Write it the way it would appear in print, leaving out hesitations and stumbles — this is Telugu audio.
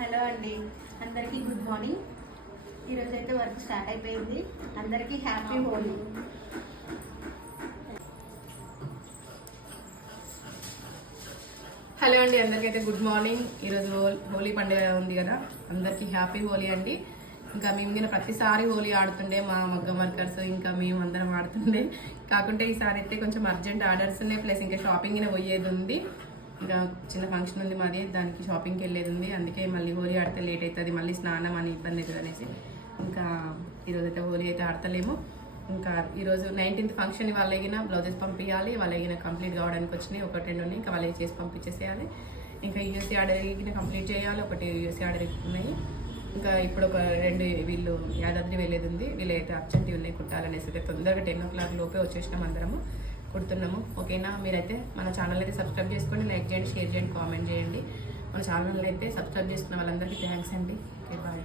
హలో అండి, అందరికీ గుడ్ మార్నింగ్. ఈరోజు అయితే వర్క్ స్టార్ట్ అయిపోయింది. అందరికీ హ్యాపీ హోలీ. హలో అండి, అందరికైతే గుడ్ మార్నింగ్. ఈరోజు హోలీ పండుగ ఉంది కదా, అందరికీ హ్యాపీ హోలీ అండి. ఇంకా మేము కింద ప్రతిసారి హోలీ ఆడుతుండే మా మగ్గం వర్కర్స్, ఇంకా మేము అందరం ఆడుతుండే. కాకుంటే ఈసారి అయితే కొంచెం అర్జెంట్ ఆర్డర్స్ ఉన్నాయి, ప్లస్ ఇంకా షాపింగ్ పోయేది ఉంది. ఇంకా చిన్న ఫంక్షన్ ఉంది మాది, దానికి షాపింగ్కి వెళ్ళేది ఉంది. అందుకే మళ్ళీ హోలీ ఆడితే లేట్ అవుతుంది, మళ్ళీ స్నానం అని ఇబ్బంది అవుతుంది అనేసి ఇంకా ఈరోజు అయితే హోలీ అయితే ఆడతలేము. ఇంకా ఈరోజు 19th ఫంక్షన్ వాళ్ళగిన బ్లౌజెస్ పంపించాలి, వాళ్ళగిన కంప్లీట్ కావడానికి వచ్చినాయి. ఒకటి రెండు ఉన్నాయి, ఇంకా వాళ్ళకి చేసి పంపించేసేయాలి. ఇంకా యూఎస్సీ ఆర్డర్ కంప్లీట్ చేయాలి, ఒకటి యూఎస్సీ ఆర్డర్ ఉన్నాయి. ఇంకా ఇప్పుడు ఒక రెండు వీళ్ళు యాదాద్రి వెళ్ళేది ఉంది, వీళ్ళైతే అర్జెంట్ ఉన్నాయి కుట్టాలనేసి అయితే తొందరగా 10 o'clock లోపే వచ్చేసినాం, అందరము కుడుతున్నాము. ఓకేనా? మీరైతే మన ఛానల్ అయితే సబ్స్క్రైబ్ చేసుకోండి, లైక్ చేయండి, షేర్ చేయండి, కామెంట్ చేయండి. మన ఛానల్ అయితే సబ్స్క్రైబ్ చేసుకున్న వాళ్ళందరికీ థ్యాంక్స్ అండి. Okay, bye.